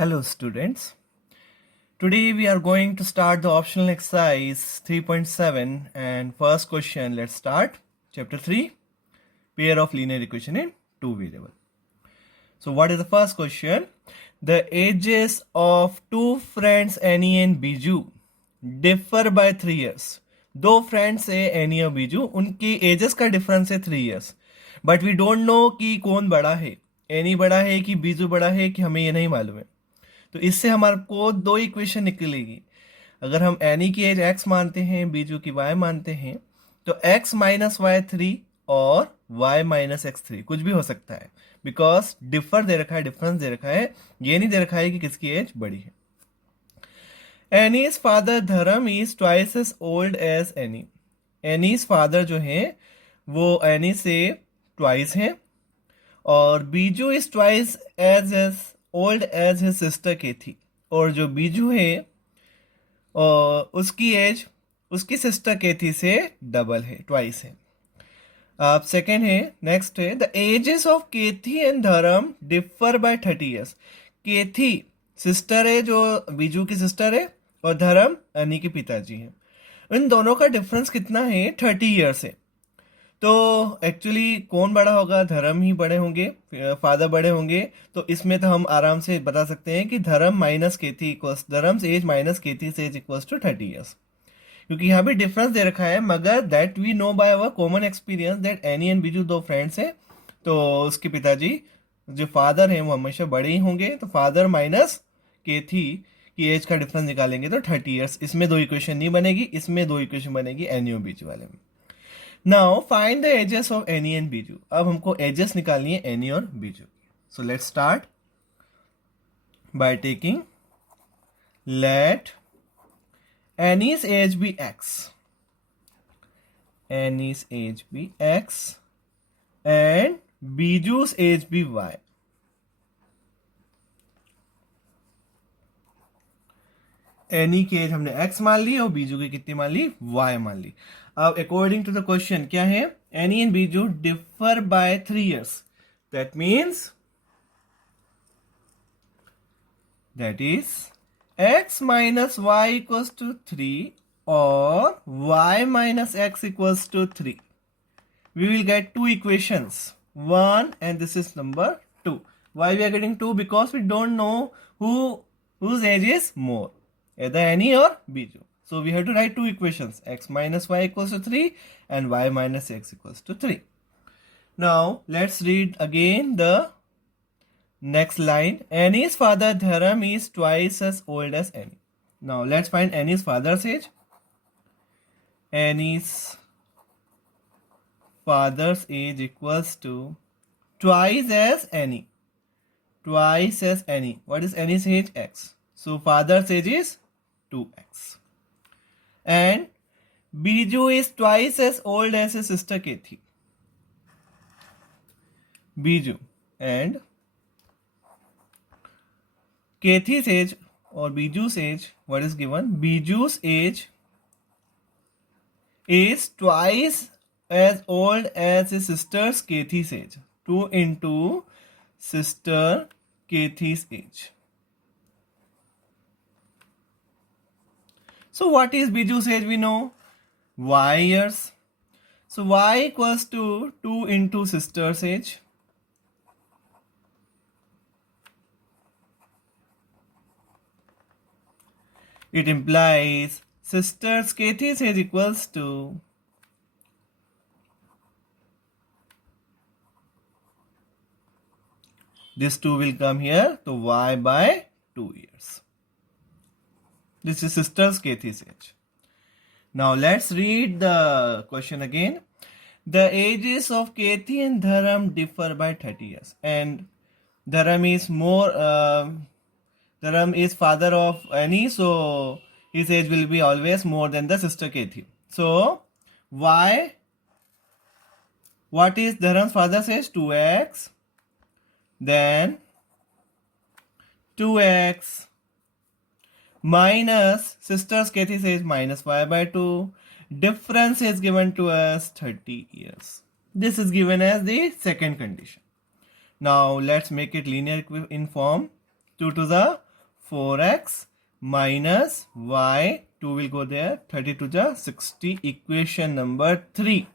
Hello students. Today we are going to start the optional exercise 3.7 and first question, let's start. Chapter 3, pair of linear equation in two variable. So what is the first question? The ages of two friends Annie and Biju differ by 3 years. दो friends है Annie और बीजू, उनकी ages का difference है 3 years. But we don't know कि कौन बड़ा है, एनी बड़ा है कि बीजू बड़ा है, कि हमें ये नहीं मालूम है. तो इससे हमारे को दो इक्वेशन निकलेगी. अगर हम एनी की एज एक्स मानते हैं, बीजू की वाई मानते हैं, तो एक्स माइनस वाई 3 और वाई माइनस एक्स 3 कुछ भी हो सकता है, बिकॉज डिफर दे रखा है, डिफरेंस दे रखा है, ये नहीं दे रखा है कि किसकी एज बड़ी है. Annie's father Dharm is twice as old as Annie. Annie's father जो है वो एनी से ट्वाइस है, और Biju is twice as old as his sister Kathy. और जो बीजू है और उसकी एज उसकी सिस्टर केथी से डबल है, ट्वाइस है. अब सेकेंड है, नेक्स्ट है, the ages of Kathy and Dharm differ by 30 years. Kathy sister है, जो बीजू की सिस्टर है, और धर्म अनी के पिताजी हैं. इन दोनों का डिफरेंस कितना है? 30 years है. तो एक्चुअली कौन बड़ा होगा? धर्म ही बड़े होंगे, फादर बड़े होंगे. तो इसमें तो हम आराम से बता सकते हैं कि धर्म माइनस केथी इक्वल्स धर्म से एज माइनस केथी से एज इक्वल्स टू 30 years. क्योंकि यहाँ भी डिफरेंस दे रखा है, मगर that we know by our common experience that Annie and Biju दो फ्रेंड्स हैं, तो उसके पिताजी जो फादर हैं वो हमेशा बड़े ही होंगे. तो फादर माइनस केथी की एज का डिफरेंस निकालेंगे तो 30 years. इसमें दो इक्वेशन नहीं बनेगी, इसमें दो इक्वेशन बनेगी एनी और बीजू वाले में. Now find the ages of Annie and Biju. अब हमको एजेस निकालनी है एनी और Biju. So let's start by taking let Annie's age be x, Annie's age be x and Biju's age be y. Annie की एज हमने x मान ली और बीजू की कितनी मान ली? y मान ली. अब अकॉर्डिंग टू द क्वेश्चन क्या है? Any and Biju differ by 3 years. That means that is x minus y equals to 3 or y minus x equals to 3. We will get two equations, one and this is number 2. Why we are getting 2? Because we don't know whose age is more, either any or biju. So we have to write two equations, x minus y equals to 3 and y minus x equals to 3. Now let's read again the next line. Annie's father Dharam is twice as old as Annie. Now let's find Annie's father's age. Annie's father's age equals to twice as Annie. Twice as Annie. What is Annie's age? X. So father's age is 2x. And Biju is twice as old as his sister Kethi. Biju and Kethi's age or Biju's age, what is given? Biju's age is twice as old as his sister's Kethi's age. 2 into sister Kethi's age. So what is Biju's age? We know y years. So y equals to 2 into sister's age. It implies sister's Kethi's age equals to this 2 will come here, so y by 2 years. This is sister's Kethi's age. Now let's read the question again. The ages of Kethi and Dharam differ by 30 years. And Dharam is more, Dharam is father of Annie, so his age will be always more than the sister Kethi. So y, what is Dharam's father's age? 2x. Then 2x minus sister's Kethi's age minus y by 2. Difference is given to us 30 years. This is given as the second condition. Now let's make it linear in form. 2 to the 4x minus y, 2 will go there, 32 to 60, equation number 3.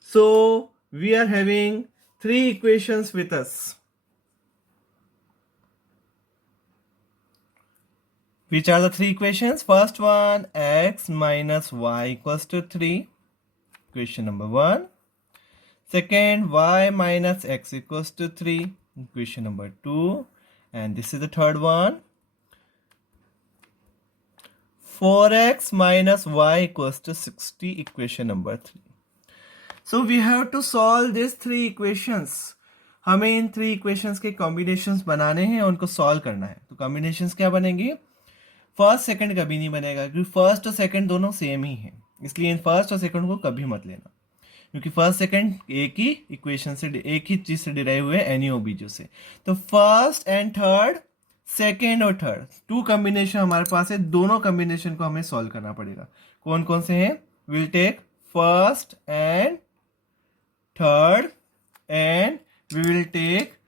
So we are having 3 equations with us. Which are the 3 equations? First one, x minus y equals to 3, equation number 1. Second, y minus x equals to 3, equation number 2. And this is the third one, 4x minus y equals to 60, equation number 3. So we have to solve these 3 equations. हमें इन 3 equations के combinations बनाने हैं, उनको solve करना है. तो combinations क्या बनेंगी? फर्स्ट सेकंड कभी नहीं बनेगा, क्योंकि फर्स्ट और सेकंड दोनों सेम ही हैं. इसलिए इन फर्स्ट और सेकंड को कभी मत लेना, क्योंकि फर्स्ट सेकंड एक ही इक्वेशन से, एक ही चीज से डिराइव हुए, एनी ओ बीजो से. तो फर्स्ट एंड थर्ड, सेकंड और थर्ड, 2 कॉम्बिनेशन हमारे पास है. दोनों कॉम्बिनेशन को हमें सॉल्व करना पड़ेगा. कौन कौन से हैं? Will take first and third and we will take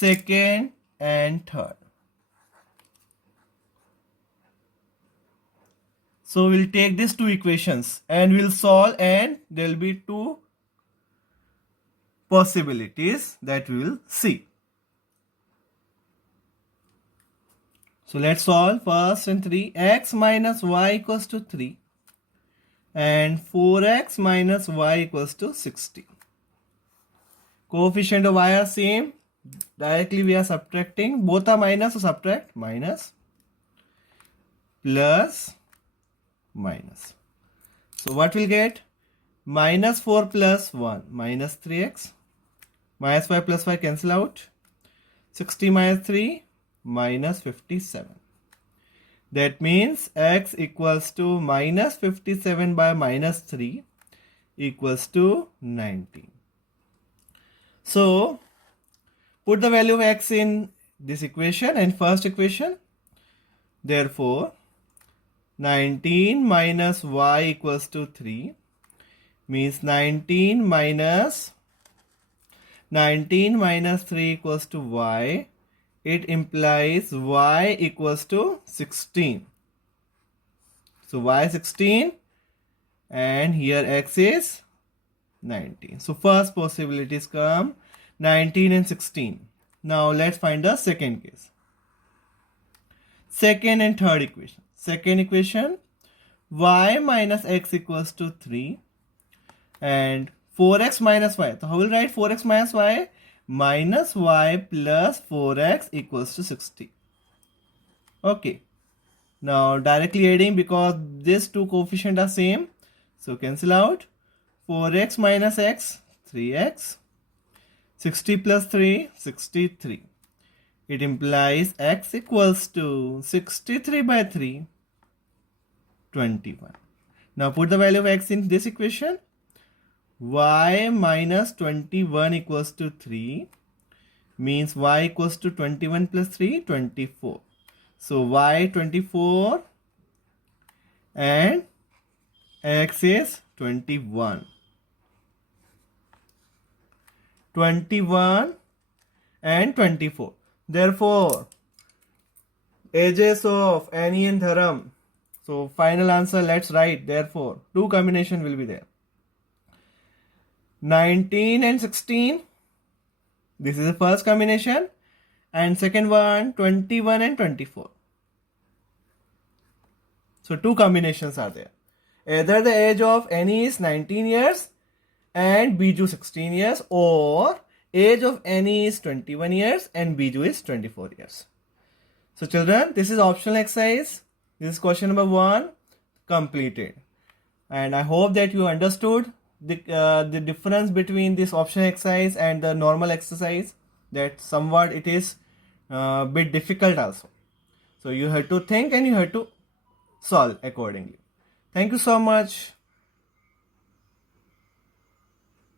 second and third. So we'll take these 2 equations and we'll solve, and there will be 2 possibilities that we will see. So let's solve first and 3. X minus y equals to 3 and 4x minus y equals to 60. Coefficient of y are same. Directly we are subtracting. Both are minus, so subtract. Minus plus minus. So what we'll get? Minus 4 plus 1, minus 3x. Minus 5 plus 5 cancel out. 60 minus 3, minus 57. That means x equals to minus 57 by minus 3 equals to 19. So put the value of x in this equation and first equation. Therefore 19 minus y equals to 3 means 19 minus 3 equals to y. It implies y equals to 16. So y 16 and here x is 19. So first possibilities come 19 and 16. Now let's find the second case. Second and third equation. Second equation, y minus x equals to 3 and 4x minus y. So how will I write 4x minus y? Minus y plus 4x equals to 60. Okay. Now directly adding, because these 2 coefficients are same. So cancel out. 4x minus x, 3x. 60 plus 3, 63. It implies x equals to 63 by 3, 21. Now put the value of x in this equation. Y minus 21 equals to 3 means y equals to 21 plus 3, 24. So y 24 and x is 21. 21 and 24. Therefore, ages of Ani and Dharam. So final answer, let's write. Therefore, 2 combination will be there. 19 and 16. This is the first combination. And second one, 21 and 24. So 2 combinations are there. Either the age of Ani is 19 years and Biju 16 years, or age of Ani is 21 years and Biju is 24 years. So children, this is optional exercise. This is question number 1 completed. And I hope that you understood the difference between this optional exercise and the normal exercise, that somewhat it is a bit difficult also. So you have to think and you have to solve accordingly. Thank you so much.